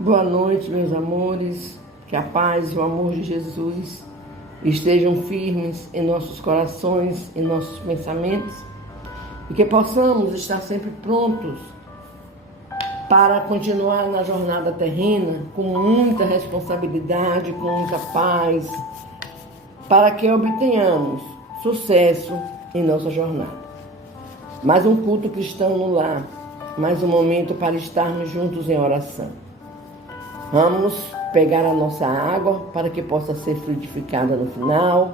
Boa noite, meus amores. Que a paz e o amor de Jesus estejam firmes em nossos corações, em nossos pensamentos e que possamos estar sempre prontos para continuar na jornada terrena com muita responsabilidade, com muita paz, para que obtenhamos sucesso em nossa jornada. Mais um culto cristão no lar, mais um momento para estarmos juntos em oração. Vamos pegar a nossa água para que possa ser fluidificada no final.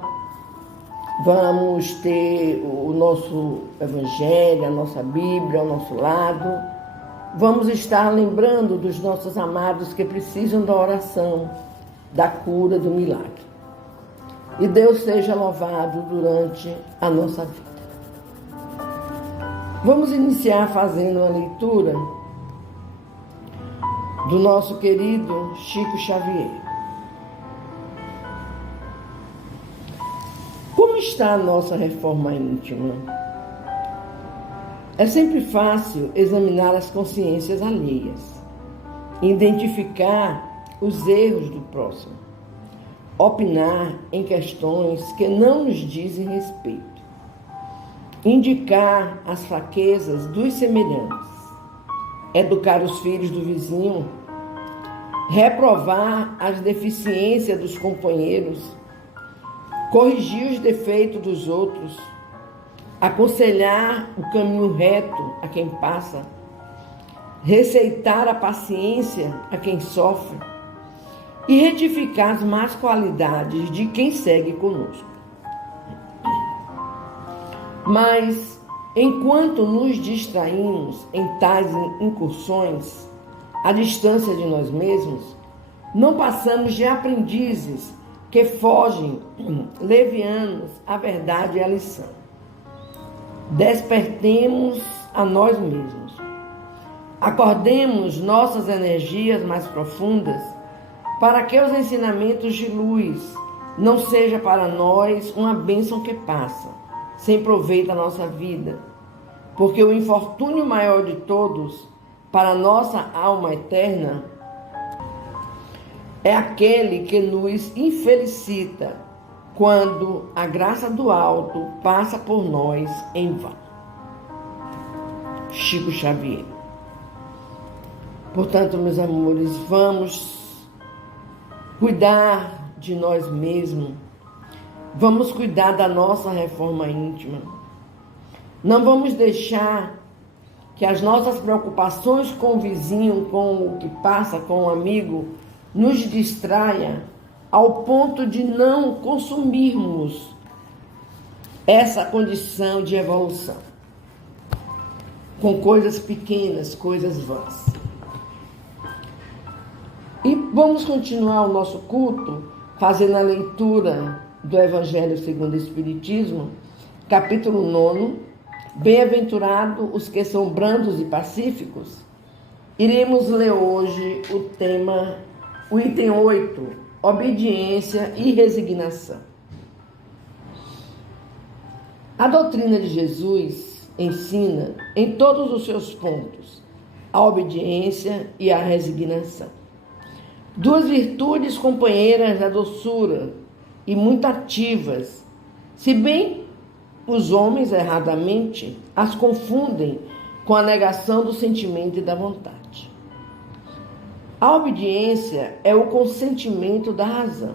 Vamos ter o nosso Evangelho, a nossa Bíblia ao nosso lado. Vamos estar lembrando dos nossos amados que precisam da oração, da cura, do milagre. E Deus seja louvado durante a nossa vida. Vamos iniciar fazendo a leitura do nosso querido Chico Xavier. Como está a nossa reforma íntima? É sempre fácil examinar as consciências alheias, identificar os erros do próximo, opinar em questões que não nos dizem respeito, indicar as fraquezas dos semelhantes, educar os filhos do vizinho, reprovar as deficiências dos companheiros, corrigir os defeitos dos outros, aconselhar o caminho reto a quem passa, receitar a paciência a quem sofre e retificar as más qualidades de quem segue conosco. Mas, enquanto nos distraímos em tais incursões, à distância de nós mesmos, não passamos de aprendizes que fogem levianos à verdade e à lição. Despertemos a nós mesmos. Acordemos nossas energias mais profundas para que os ensinamentos de luz não sejam para nós uma bênção que passa, sem proveito à nossa vida, porque o infortúnio maior de todos para a nossa alma eterna é aquele que nos infelicita quando a graça do alto passa por nós em vão. Chico Xavier. Portanto, meus amores, vamos cuidar de nós mesmos. Vamos cuidar da nossa reforma íntima. Não vamos deixar que as nossas preocupações com o vizinho, com o que passa, com o amigo, nos distraia ao ponto de não consumirmos essa condição de evolução com coisas pequenas, coisas vãs. E vamos continuar o nosso culto fazendo a leitura do Evangelho segundo o Espiritismo, capítulo 9, Bem-aventurado os que são brandos e pacíficos. Iremos ler hoje o item 8, obediência e resignação. A doutrina de Jesus ensina em todos os seus pontos a obediência e a resignação. Duas virtudes companheiras da doçura e muito ativas, se bem os homens, erradamente, as confundem com a negação do sentimento e da vontade. A obediência é o consentimento da razão.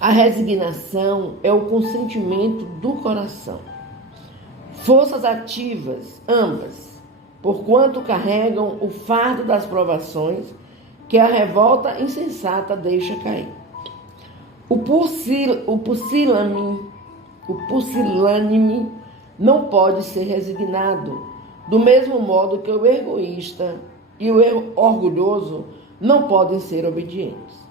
A resignação é o consentimento do coração. Forças ativas, ambas, porquanto carregam o fardo das provações que a revolta insensata deixa cair. O pusilânime não pode ser resignado, do mesmo modo que o egoísta e o orgulhoso não podem ser obedientes.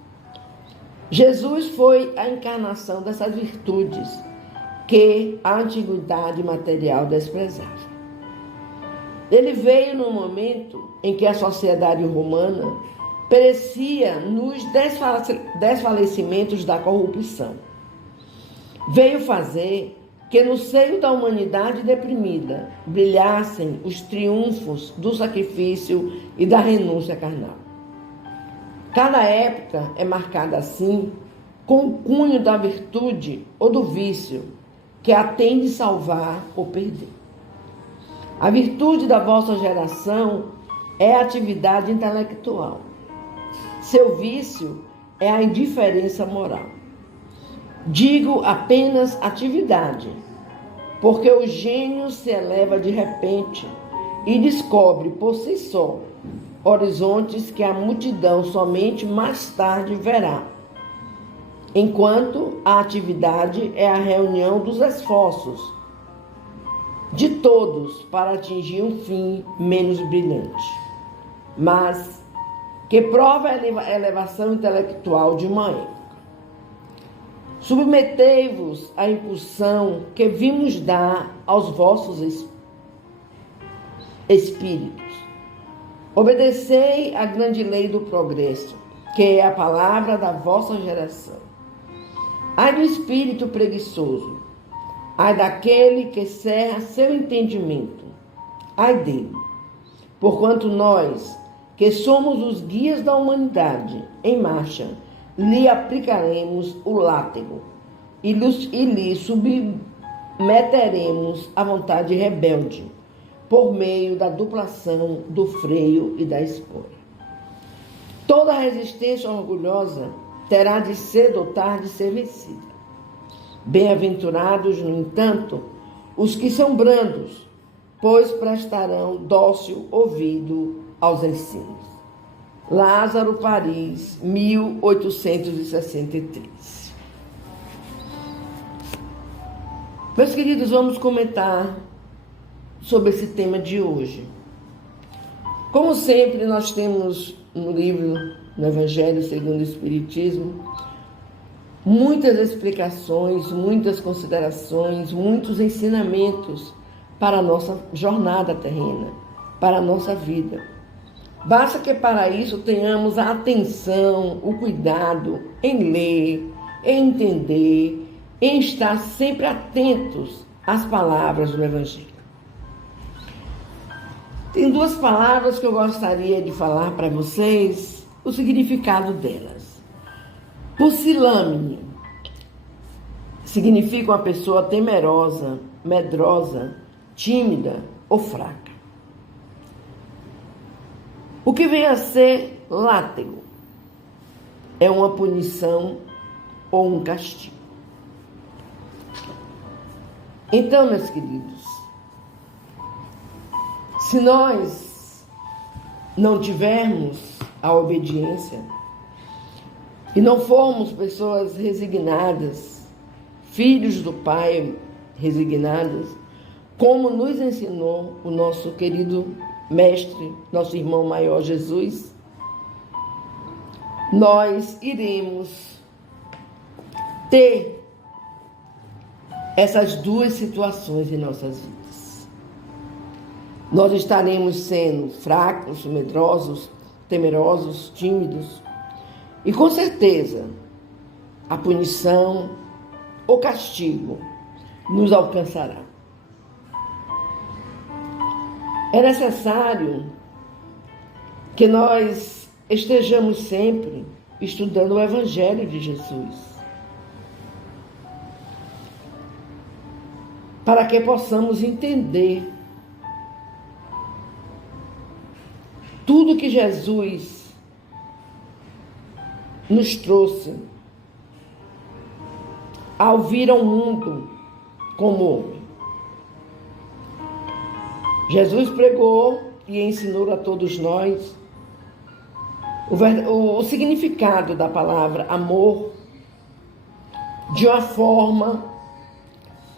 Jesus foi a encarnação dessas virtudes que a antiguidade material desprezava. Ele veio no momento em que a sociedade romana perecia nos desfalecimentos da corrupção. Veio fazer que no seio da humanidade deprimida brilhassem os triunfos do sacrifício e da renúncia carnal. Cada época é marcada assim com o cunho da virtude ou do vício que a tem de salvar ou perder. A virtude da vossa geração é a atividade intelectual. Seu vício é a indiferença moral. Digo apenas atividade, porque o gênio se eleva de repente e descobre por si só horizontes que a multidão somente mais tarde verá, enquanto a atividade é a reunião dos esforços de todos para atingir um fim menos brilhante, mas que prova a elevação intelectual de uma época. Submetei-vos à impulsão que vimos dar aos vossos espíritos. Obedecei à grande lei do progresso, que é a palavra da vossa geração. Ai do espírito preguiçoso, ai daquele que cerra seu entendimento, ai dele. Porquanto nós, que somos os guias da humanidade em marcha, lhe aplicaremos o látego e lhe submeteremos a vontade rebelde, por meio da duplação do freio e da espora. Toda resistência orgulhosa terá de cedo ou tarde ser vencida. Bem-aventurados, no entanto, os que são brandos, pois prestarão dócil ouvido aos ensinos. Lázaro, Paris, 1863. Meus queridos, vamos comentar sobre esse tema de hoje. Como sempre, nós temos no livro, no Evangelho segundo o Espiritismo, muitas explicações, muitas considerações, muitos ensinamentos para a nossa jornada terrena, para a nossa vida. Basta que para isso tenhamos a atenção, o cuidado em ler, em entender, em estar sempre atentos às palavras do Evangelho. Tem duas palavras que eu gostaria de falar para vocês, o significado delas. Pusilânime significa uma pessoa temerosa, medrosa, tímida ou fraca. O que vem a ser látego é uma punição ou um castigo. Então, meus queridos, se nós não tivermos a obediência e não formos pessoas resignadas, filhos do Pai resignados, como nos ensinou o nosso querido Mestre, nosso irmão maior Jesus, nós iremos ter essas duas situações em nossas vidas. Nós estaremos sendo fracos, medrosos, temerosos, tímidos, e com certeza a punição, o castigo nos alcançará. É necessário que nós estejamos sempre estudando o Evangelho de Jesus, para que possamos entender tudo que Jesus nos trouxe ao vir ao mundo como homem. Jesus pregou e ensinou a todos nós o significado da palavra amor de uma forma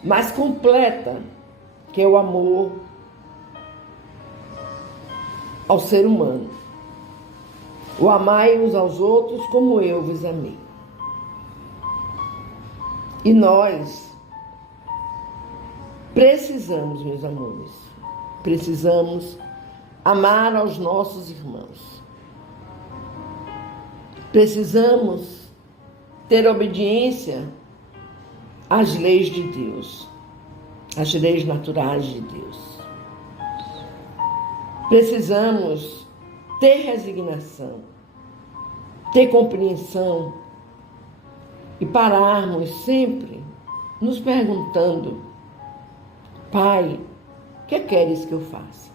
mais completa, que é o amor ao ser humano. O amai uns aos outros como eu vos amei. E nós precisamos, meus amores, precisamos amar aos nossos irmãos. Precisamos ter obediência às leis de Deus. as leis naturais de Deus. Precisamos ter resignação, ter compreensão e pararmos sempre nos perguntando: Pai, o que queres que eu faça?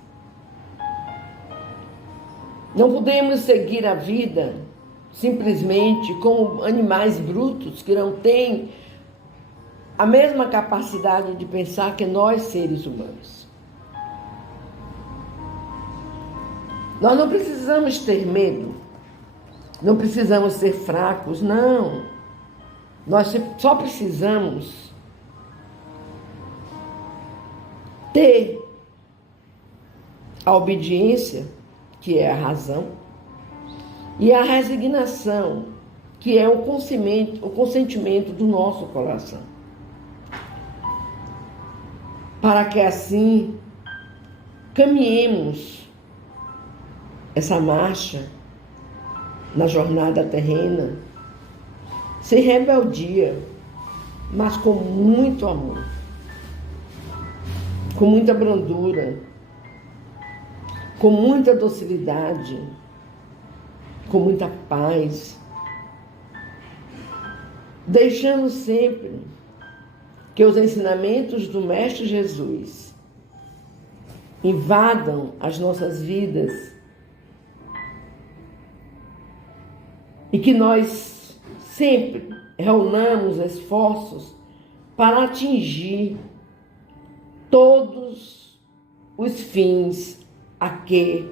Não podemos seguir a vida simplesmente como animais brutos que não têm a mesma capacidade de pensar que nós, seres humanos. Nós não precisamos ter medo, não precisamos ser fracos, não. Nós só precisamos ter a obediência, que é a razão, e a resignação, que é o consentimento do nosso coração. Para que assim caminhemos essa marcha na jornada terrena, sem rebeldia, mas com muito amor, com muita brandura, com muita docilidade, com muita paz, deixando sempre que os ensinamentos do Mestre Jesus invadam as nossas vidas e que nós sempre reunamos esforços para atingir todos os fins a que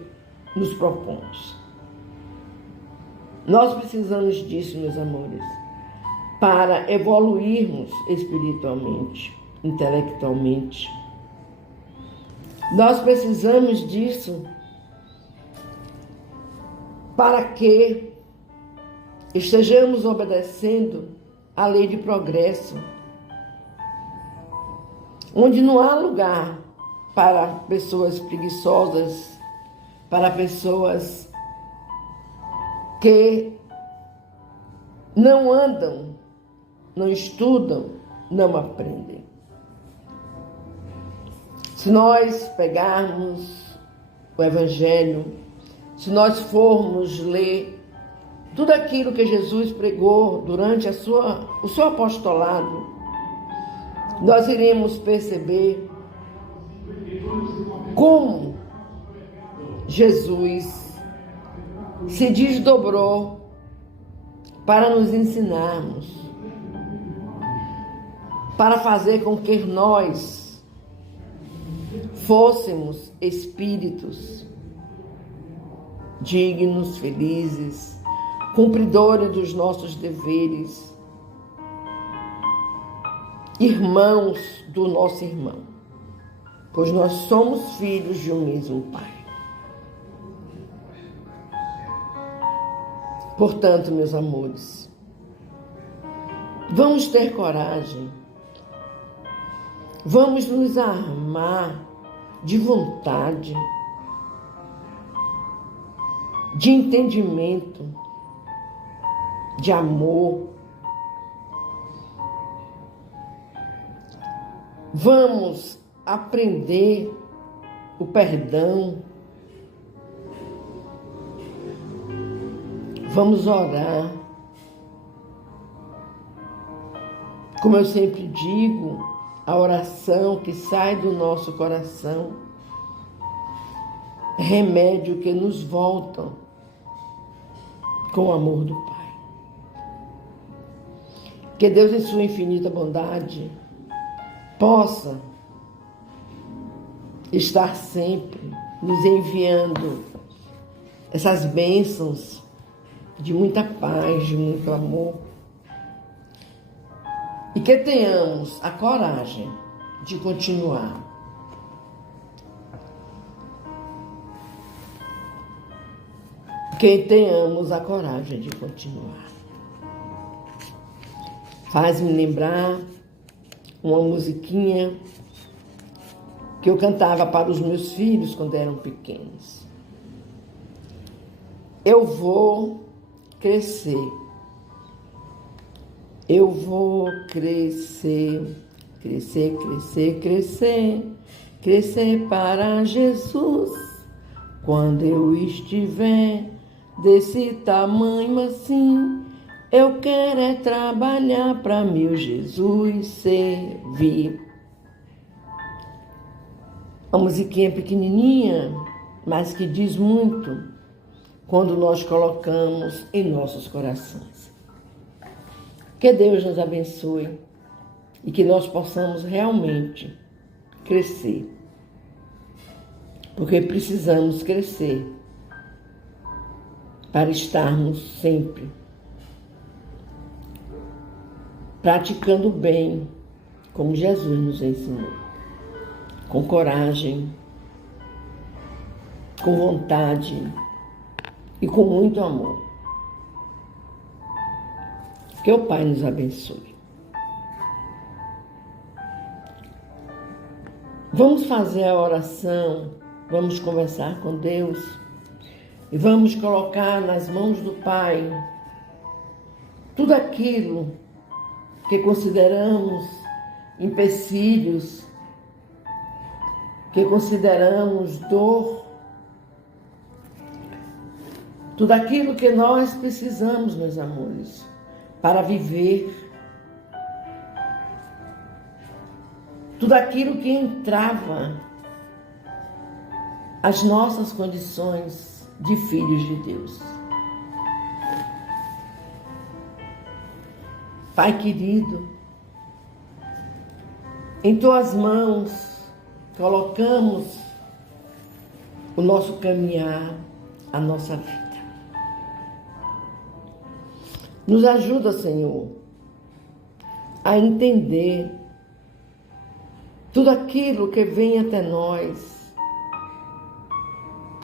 nos propomos. Nós precisamos disso, meus amores, para evoluirmos espiritualmente, intelectualmente. Nós precisamos disso para que estejamos obedecendo à lei de progresso, onde não há lugar para pessoas preguiçosas, para pessoas que não andam, não estudam, não aprendem. Se nós pegarmos o Evangelho, se nós formos ler tudo aquilo que Jesus pregou durante o seu apostolado, nós iremos perceber como Jesus se desdobrou para nos ensinarmos, para fazer com que nós fôssemos espíritos dignos, felizes, cumpridores dos nossos deveres, irmãos do nosso irmão, pois nós somos filhos de um mesmo Pai. Portanto, meus amores, vamos ter coragem, vamos nos armar de vontade, de entendimento, de amor. Vamos aprender o perdão. Vamos orar. Como eu sempre digo, a oração que sai do nosso coração é remédio que nos volta com o amor do Pai. Que Deus, em sua infinita bondade, possa estar sempre nos enviando essas bênçãos de muita paz, de muito amor. E que tenhamos a coragem de continuar. Que tenhamos a coragem de continuar. Faz-me lembrar uma musiquinha que eu cantava para os meus filhos quando eram pequenos. Eu vou crescer. Eu vou crescer crescer, crescer, crescer, crescer para Jesus. Quando eu estiver desse tamanho assim, eu quero é trabalhar para meu Jesus servir. Uma musiquinha pequenininha, mas que diz muito quando nós colocamos em nossos corações. Que Deus nos abençoe e que nós possamos realmente crescer. Porque precisamos crescer para estarmos sempre praticando o bem, como Jesus nos ensinou, com coragem, com vontade e com muito amor. Que o Pai nos abençoe. Vamos fazer a oração, vamos conversar com Deus e vamos colocar nas mãos do Pai tudo aquilo que consideramos empecilhos, que consideramos dor, tudo aquilo que nós precisamos, meus amores, para viver, tudo aquilo que entrava as nossas condições de filhos de Deus. Pai querido, em tuas mãos colocamos o nosso caminhar, a nossa vida. Nos ajuda, Senhor, a entender tudo aquilo que vem até nós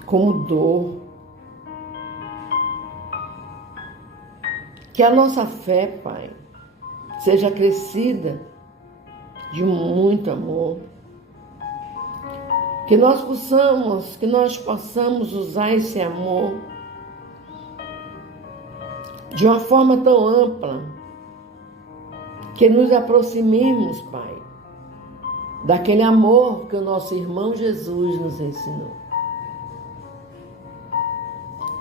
como dor. Que a nossa fé, Pai, seja crescida de muito amor. Que nós possamos usar esse amor de uma forma tão ampla que nos aproximemos, Pai, daquele amor que o nosso irmão Jesus nos ensinou.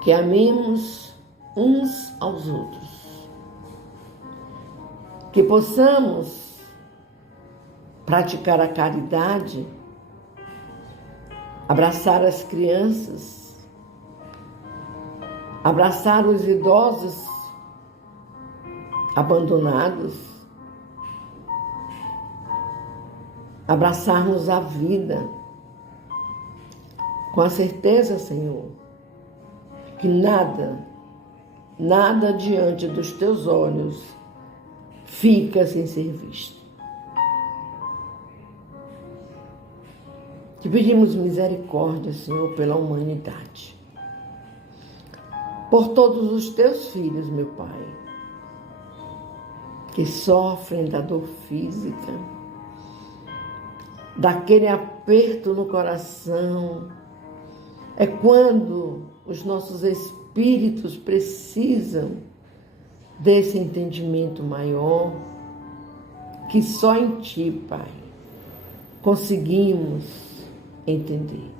Que amemos uns aos outros. Que possamos praticar a caridade, abraçar as crianças, abraçar os idosos abandonados, abraçarmos a vida, com a certeza, Senhor, que nada diante dos teus olhos fica sem ser visto. Te pedimos misericórdia, Senhor, pela humanidade. Por todos os teus filhos, meu Pai, que sofrem da dor física, daquele aperto no coração. É quando os nossos espíritos precisam desse entendimento maior, que só em Ti, Pai, conseguimos entender.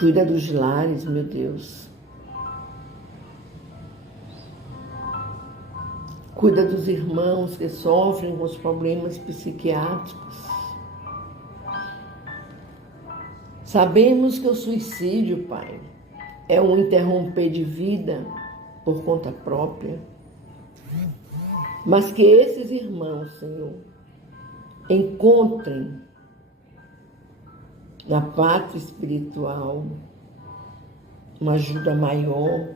Cuida dos lares, meu Deus. Cuida dos irmãos que sofrem com os problemas psiquiátricos. Sabemos que o suicídio, Pai, é um interromper de vida por conta própria. Mas que esses irmãos, Senhor, encontrem na pátria espiritual uma ajuda maior,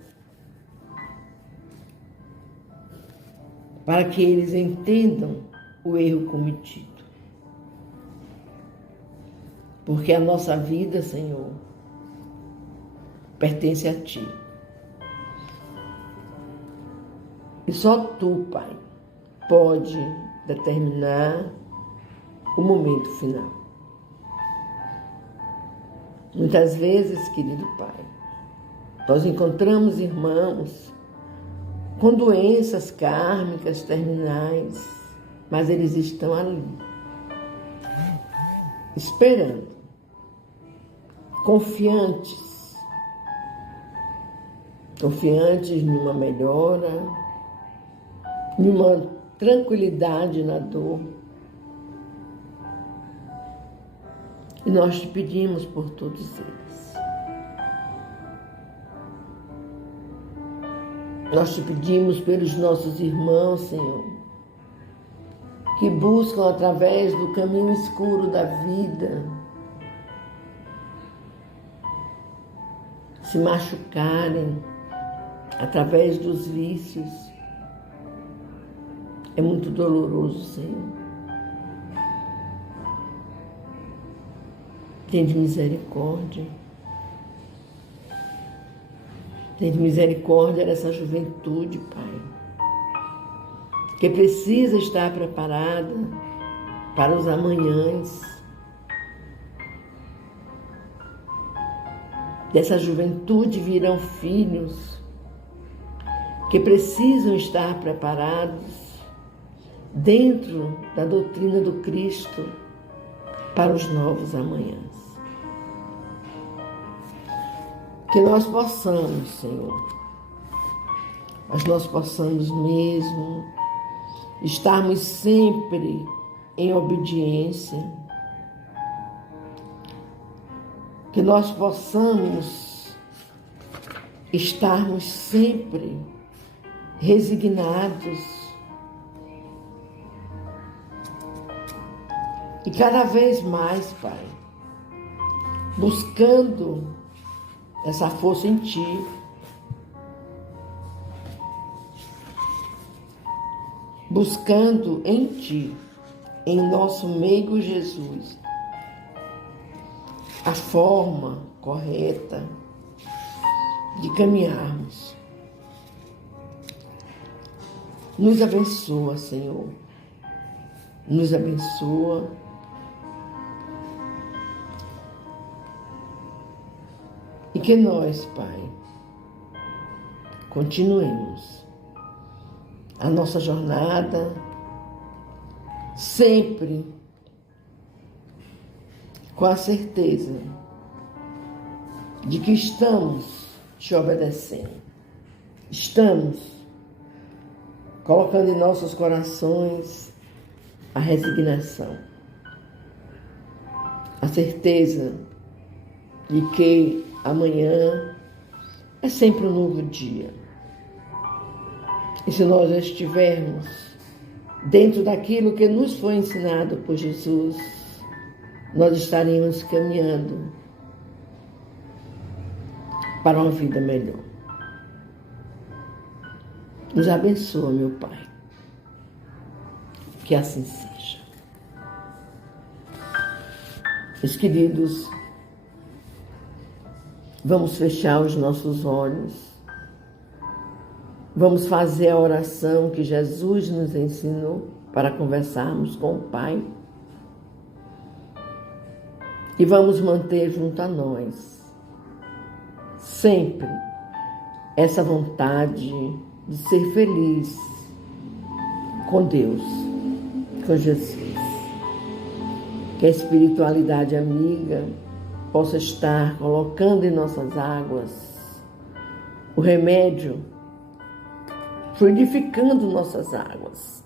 para que eles entendam o erro cometido. Porque a nossa vida, Senhor, pertence a Ti. E só Tu, Pai, pode determinar o momento final. Muitas vezes, querido Pai, nós encontramos irmãos com doenças kármicas terminais, mas eles estão ali, esperando, confiantes numa melhora, numa tranquilidade na dor. E nós te pedimos por todos eles. Nós te pedimos pelos nossos irmãos, Senhor, que buscam através do caminho escuro da vida se machucarem através dos vícios. É muito doloroso, Senhor. Tende misericórdia. Tende misericórdia dessa juventude, Pai, que precisa estar preparada para os amanhãs. Dessa juventude virão filhos que precisam estar preparados dentro da doutrina do Cristo para os novos amanhãs. Que nós possamos, Senhor, mas nós possamos mesmo estarmos sempre em obediência, que nós possamos estarmos sempre resignados e cada vez mais, Pai, buscando essa força em Ti, buscando em Ti, em nosso meigo Jesus, a forma correta de caminharmos. Nos abençoa, Senhor. Nos abençoa. E que nós, Pai, continuemos a nossa jornada sempre com a certeza de que estamos te obedecendo. Estamos colocando em nossos corações a resignação, a certeza de que amanhã é sempre um novo dia. E se nós estivermos dentro daquilo que nos foi ensinado por Jesus, nós estaremos caminhando para uma vida melhor. Nos abençoa, meu Pai. Que assim seja. Meus queridos, vamos fechar os nossos olhos. Vamos fazer a oração que Jesus nos ensinou para conversarmos com o Pai. E vamos manter junto a nós sempre essa vontade de ser feliz com Deus, com Jesus. Que a espiritualidade amiga possa estar colocando em nossas águas o remédio, fluidificando nossas águas.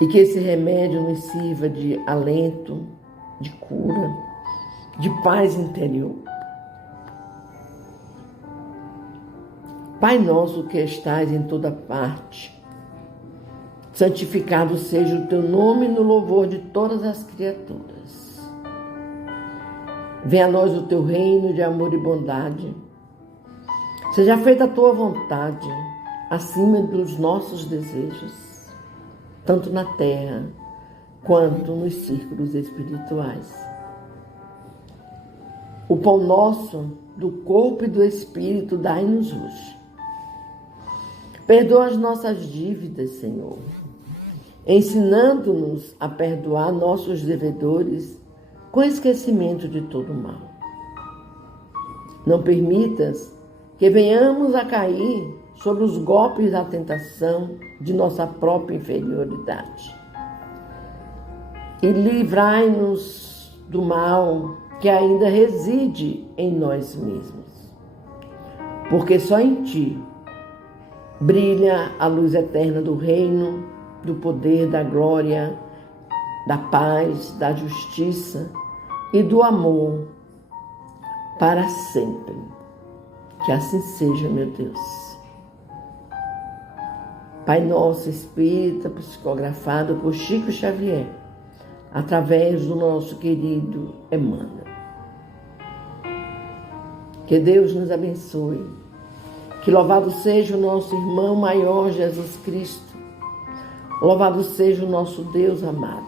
E que esse remédio nos sirva de alento, de cura, de paz interior. Pai nosso que estás em toda parte, santificado seja o teu nome no louvor de todas as criaturas. Venha a nós o teu reino de amor e bondade. Seja feita a tua vontade, acima dos nossos desejos, tanto na terra quanto nos círculos espirituais. O pão nosso do corpo e do espírito dai-nos hoje. Perdoa as nossas dívidas, Senhor, ensinando-nos a perdoar nossos devedores com esquecimento de todo mal. Não permitas que venhamos a cair sobre os golpes da tentação de nossa própria inferioridade. E livrai-nos do mal que ainda reside em nós mesmos. Porque só em Ti brilha a luz eterna do reino, do poder, da glória, da paz, da justiça e do amor para sempre. Que assim seja, meu Deus. Pai Nosso Espírita, psicografado por Chico Xavier, através do nosso querido Emmanuel. Que Deus nos abençoe. Que louvado seja o nosso irmão maior Jesus Cristo. Louvado seja o nosso Deus amado.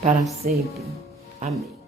Para sempre. Amém.